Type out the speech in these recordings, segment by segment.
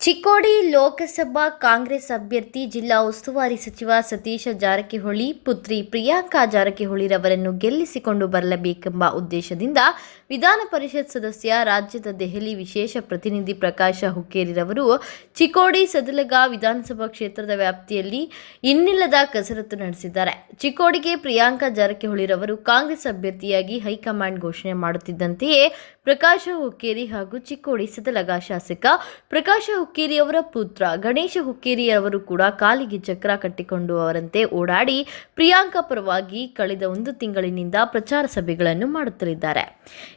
ಚಿಕ್ಕೋಡಿ ಲೋಕಸಭಾ ಕಾಂಗ್ರೆಸ್ ಅಭ್ಯರ್ಥಿ ಜಿಲ್ಲಾ ಉಸ್ತುವಾರಿ ಸಚಿವ ಸತೀಶ ಜಾರಕಿಹೊಳಿ, ಪುತ್ರಿ ಪ್ರಿಯಾಂಕಾ ಜಾರಕಿಹೊಳಿರವರನ್ನು ಗೆಲ್ಲಿಸಿಕೊಂಡು ಬರಲೇಬೇಕೆಂಬ ಉದ್ದೇಶದಿಂದ ವಿಧಾನ ಪರಿಷತ್ ಸದಸ್ಯ, ರಾಜ್ಯದ ದೆಹಲಿ ವಿಶೇಷ ಪ್ರತಿನಿಧಿ ಪ್ರಕಾಶ ಹುಕ್ಕೇರಿರವರು ಚಿಕ್ಕೋಡಿ ಸದಲಗ ವಿಧಾನಸಭಾ ಕ್ಷೇತ್ರದ ವ್ಯಾಪ್ತಿಯಲ್ಲಿ ಇನ್ನಿಲ್ಲದ ಕಸರತ್ತು ನಡೆಸಿದ್ದಾರೆ. ಚಿಕ್ಕೋಡಿಗೆ ಪ್ರಿಯಾಂಕಾ ಜಾರಕಿಹೊಳಿರವರು ಕಾಂಗ್ರೆಸ್ ಅಭ್ಯರ್ಥಿಯಾಗಿ ಹೈಕಮಾಂಡ್ ಘೋಷಣೆ ಮಾಡುತ್ತಿದ್ದಂತೆಯೇ ಪ್ರಕಾಶ ಹುಕ್ಕೇರಿ ಹಾಗೂ ಚಿಕ್ಕೋಡಿ ಸದಲಗ ಶಾಸಕ ಪ್ರಕಾಶ ಹುಕ್ಕೇರಿ ಅವರ ಪುತ್ರ ಗಣೇಶ ಹುಕ್ಕೇರಿ ಅವರು ಕೂಡ ಕಾಲಿಗೆ ಚಕ್ರ ಕಟ್ಟಿಕೊಂಡು ಅವರಂತೆ ಓಡಾಡಿ ಪ್ರಿಯಾಂಕಾ ಪರವಾಗಿ ಕಳೆದ ಒಂದು ತಿಂಗಳಿನಿಂದ ಪ್ರಚಾರ ಸಭೆಗಳನ್ನು ಮಾಡುತ್ತಲಿದ್ದಾರೆ.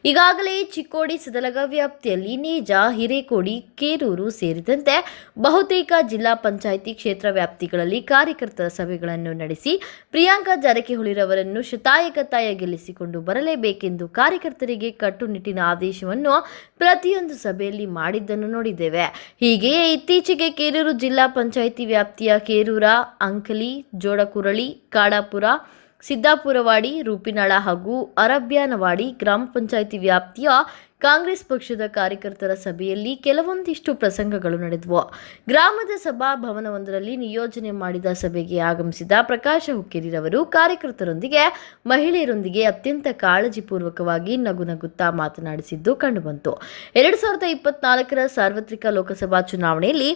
ಈಗಾಗಲೇ ಚಿಕ್ಕೋಡಿ ಸದಲಗ ವ್ಯಾಪ್ತಿಯಲ್ಲಿ ನೇಜ ಹಿರೇಕೋಡಿ, ಕೇರೂರು ಸೇರಿದಂತೆ ಬಹುತೇಕ ಜಿಲ್ಲಾ ಪಂಚಾಯಿತಿ ಕ್ಷೇತ್ರ ವ್ಯಾಪ್ತಿಗಳಲ್ಲಿ ಕಾರ್ಯಕರ್ತರ ಸಭೆಗಳನ್ನು ನಡೆಸಿ ಪ್ರಿಯಾಂಕಾ ಜಾರಕಿಹೊಳಿರವರನ್ನು ಶತಾಯಗತಾಯ ಗೆಲ್ಲಿಸಿಕೊಂಡು ಬರಲೇಬೇಕೆಂದು ಕಾರ್ಯಕರ್ತರಿಗೆ ಕಟ್ಟುನಿಟ್ಟಿನ ಆದೇಶವನ್ನು ಪ್ರತಿಯೊಂದು ಸಭೆಯಲ್ಲಿ ಮಾಡಿದ್ದನ್ನು ನೋಡಿದ್ದೇವೆ. ಹೀಗೆಯೇ ಇತ್ತೀಚೆಗೆ ಕೇರೂರು ಜಿಲ್ಲಾ ಪಂಚಾಯಿತಿ ವ್ಯಾಪ್ತಿಯ ಕೇರೂರ, ಅಂಕಲಿ, ಜೋಡಕುರಳಿ, ಕಾಡಾಪುರ, ಸಿದ್ದಾಪುರವಾಡಿ, ರೂಪಿನಾಳ ಹಾಗೂ ಅರಬ್ಯಾನವಾಡಿ ಗ್ರಾಮ ಪಂಚಾಯಿತಿ ವ್ಯಾಪ್ತಿಯ ಕಾಂಗ್ರೆಸ್ ಪಕ್ಷದ ಕಾರ್ಯಕರ್ತರ ಸಭೆಯಲ್ಲಿ ಕೆಲವೊಂದಿಷ್ಟು ಪ್ರಸಂಗಗಳು ನಡೆದವು. ಗ್ರಾಮದ ಸಭಾ ಭವನವೊಂದರಲ್ಲಿ ನಿಯೋಜನೆ ಮಾಡಿದ ಸಭೆಗೆ ಆಗಮಿಸಿದ ಪ್ರಕಾಶ ಹುಕ್ಕೇರಿರವರು ಕಾರ್ಯಕರ್ತರೊಂದಿಗೆ ಮಹಿಳೆಯರೊಂದಿಗೆ ಅತ್ಯಂತ ಕಾಳಜಿಪೂರ್ವಕವಾಗಿ ನಗು ನಗುತ್ತಾ ಮಾತನಾಡಿಸಿದ್ದು ಕಂಡುಬಂತು. ಎರಡು ಸಾವಿರದ ಇಪ್ಪತ್ನಾಲ್ಕರ ಸಾರ್ವತ್ರಿಕ ಲೋಕಸಭಾ ಚುನಾವಣೆಯಲ್ಲಿ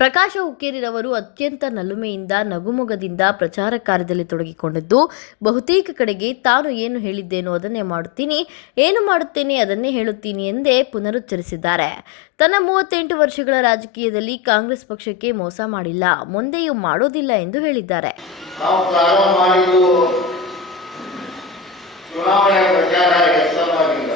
ಪ್ರಕಾಶ ಹುಕ್ಕೇರಿರವರು ಅತ್ಯಂತ ನಲುಮೆಯಿಂದ, ನಗುಮೊಗದಿಂದ ಪ್ರಚಾರ ಕಾರ್ಯದಲ್ಲಿ ತೊಡಗಿಕೊಂಡಿದ್ದು, ಬಹುತೇಕ ಕಡೆಗೆ ತಾನು ಏನು ಹೇಳಿದ್ದೇನೋ ಅದನ್ನೇ ಮಾಡುತ್ತೀನಿ, ಏನು ಮಾಡುತ್ತೇನೆ ಅದನ್ನೇ ಹೇಳುತ್ತೀನಿ ಎಂದೇ ಪುನರುಚ್ಚರಿಸಿದ್ದಾರೆ. ತನ್ನ ಮೂವತ್ತೆಂಟು ವರ್ಷಗಳ ರಾಜಕೀಯದಲ್ಲಿ ಕಾಂಗ್ರೆಸ್ ಪಕ್ಷಕ್ಕೆ ಮೋಸ ಮಾಡಿಲ್ಲ, ಮುಂದೆಯೂ ಮಾಡೋದಿಲ್ಲ ಎಂದು ಹೇಳಿದ್ದಾರೆ. ಚುನಾವಣೆ ಪ್ರಚಾರ ಹೆಸರವಾಗಿಲ್ಲ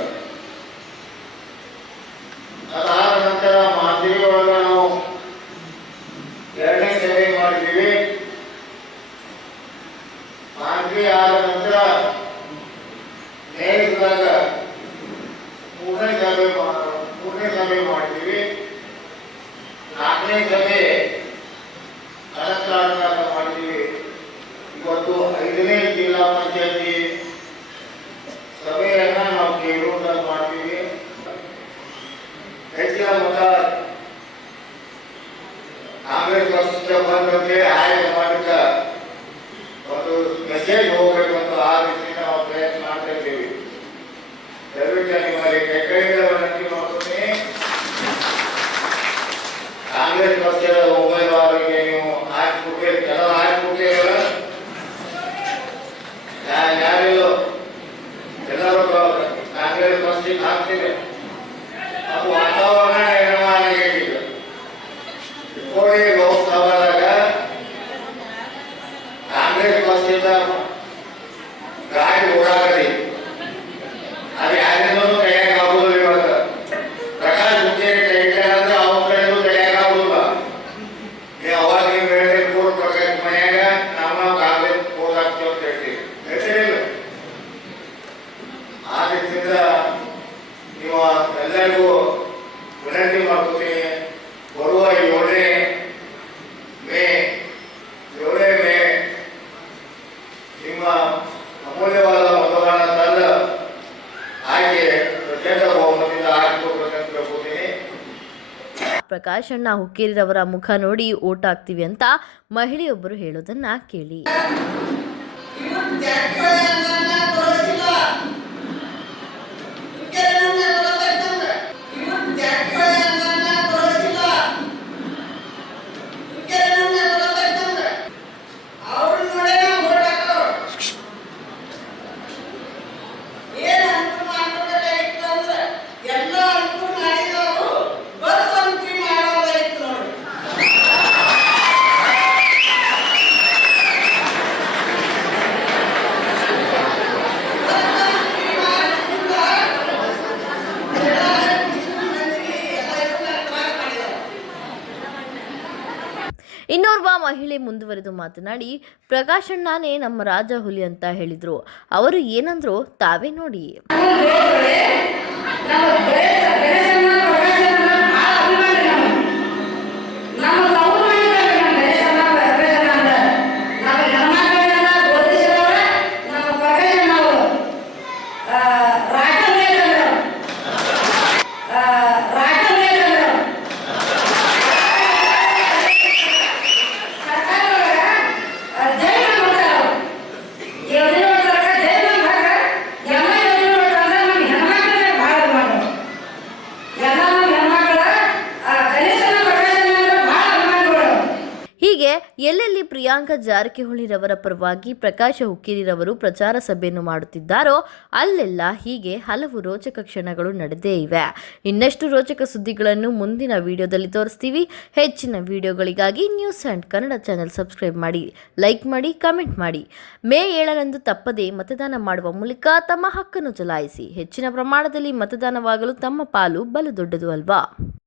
ಕಾಂಗ್ರೆಸ್ ಪಕ್ಷಕ್ಕೆ ಬಂದಂತೆ ಹೈಕಮಾಂಡ್ಗೆ ಒಂದು ಮೆಸೇಜ್ ಹೋಗ್ಬೇಕಂತ ಆ ರೀತಿ ನಾವು ಪ್ರಯತ್ನ ಮಾಡ್ತಾ ಇದ್ದೀವಿ. ದಯವಿಟ್ಟು ನಿಮ್ಮಲ್ಲಿ ಕೈಕೈಗಳ ವಿನಂತಿ ಕಾಂಗ್ರೆಸ್ ಪಕ್ಷದ ಉಮೇದುವಾರರಿಗೆ ನೀವು ಹಾಕಿಬಿಟ್ಟೆ ಕೆಲವು ಹಾಕಿಬಿಟ್ಟಿರಲ್ಲ ಯಾರಿಲ್ಲ ಎಲ್ಲರೂ ಕಾಂಗ್ರೆಸ್ ಕಾಂಗ್ರೆಸ್ ಪಕ್ಷದ ಗಾಡಿ ಓಡಾಡಲಿ ಅದು ಯಾರಿಂದಲೂ ಕೈಯಾಗುವುದಿಲ್ಲ ಇವತ್ತು ಪ್ರಕಾಶ್ ಹುಕ್ಕೇರಿ ಕೈ ಅಂದ್ರೆ ಅವ್ರ ಕಡೆಯೂ ಕೈಯಾಗುವುದಿಲ್ಲ ನೀವು ಅವಾಗ ನೀವು ಹೇಳಿದ್ರೆ ಕೂಡ ಪ್ರಕಾಶ್ ಮನ್ಯಾಗ ನಮ್ಮ ಕಾಂಗ್ರೆಸ್ ಓಟ್ ಹಾಕ್ತೀವಿ ಅಂತ ಹೇಳ್ತೀವಿ ಹೇಳ್ತೀರಿಲ್ಲ ಆ ರೀತಿಯಿಂದ ನೀವು ಎಲ್ಲರಿಗೂ ವಿನಂತಿ ಮಾಡ್ಕೊತೀನಿ ಬರುವ ಏಳನೇ ಮೇ ಏಳನೇ ಮೇ ನಿಮ್ಮ ಅಮೂಲ್ಯವಾದ ಮತದಾನ ತಂದು ಹಾಗೆ ಪ್ರಚಂಡ ಬಹುಮತದಿಂದ ಹಾಕಿಕೊಡ್ಬೇಕಂತ ಕೇಳ್ಕೊತೀನಿ ಪ್ರಕಾಶ್ ಅಣ್ಣ ಹುಕ್ಕೇರಿರವರ ಮುಖ ನೋಡಿ ಓಟ್ ಹಾಕ್ತೀವಿ ಅಂತ ಮಹಿಳೆಯೊಬ್ಬರು ಹೇಳೋದನ್ನ ಕೇಳಿ. ಇನ್ನೋರ್ವ ಮಹಿಳೆ ಮುಂದುವರೆದು ಮಾತನಾಡಿ ಪ್ರಕಾಶಣ್ಣನೇ ನಮ್ಮ ರಾಜ ಹುಲಿ ಅಂತ ಹೇಳಿದ್ರು. ಅವರು ಏನಂದ್ರು ತಾವೇ ನೋಡಿ. ರಾಜ ಪ್ರಿಯಾಂಕಾ ಜಾರಕಿಹೊಳಿರವರ ಪರವಾಗಿ ಪ್ರಕಾಶ ಹುಕ್ಕೇರಿರವರು ಪ್ರಚಾರ ಸಭೆಯನ್ನು ಮಾಡುತ್ತಿದ್ದಾರೋ, ಅಲ್ಲೆಲ್ಲ ಹೀಗೆ ಹಲವು ರೋಚಕ ಕ್ಷಣಗಳು ನಡೆದೇ ಇವೆ. ಇನ್ನಷ್ಟು ರೋಚಕ ಸುದ್ದಿಗಳನ್ನು ಮುಂದಿನ ವಿಡಿಯೋದಲ್ಲಿ ತೋರಿಸ್ತೀವಿ. ಹೆಚ್ಚಿನ ವಿಡಿಯೋಗಳಿಗಾಗಿ news and Kannada channel subscribe ಮಾಡಿ, ಲೈಕ್ ಮಾಡಿ, ಕಮೆಂಟ್ ಮಾಡಿ. ಮೇ ಏಳರಂದು ತಪ್ಪದೇ ಮತದಾನ ಮಾಡುವ ಮೂಲಕ ತಮ್ಮ ಹಕ್ಕನ್ನು ಚಲಾಯಿಸಿ, ಹೆಚ್ಚಿನ ಪ್ರಮಾಣದಲ್ಲಿ ಮತದಾನವಾಗಲು ತಮ್ಮ ಪಾಲು ಬಲು ದೊಡ್ಡದು ಅಲ್ವಾ?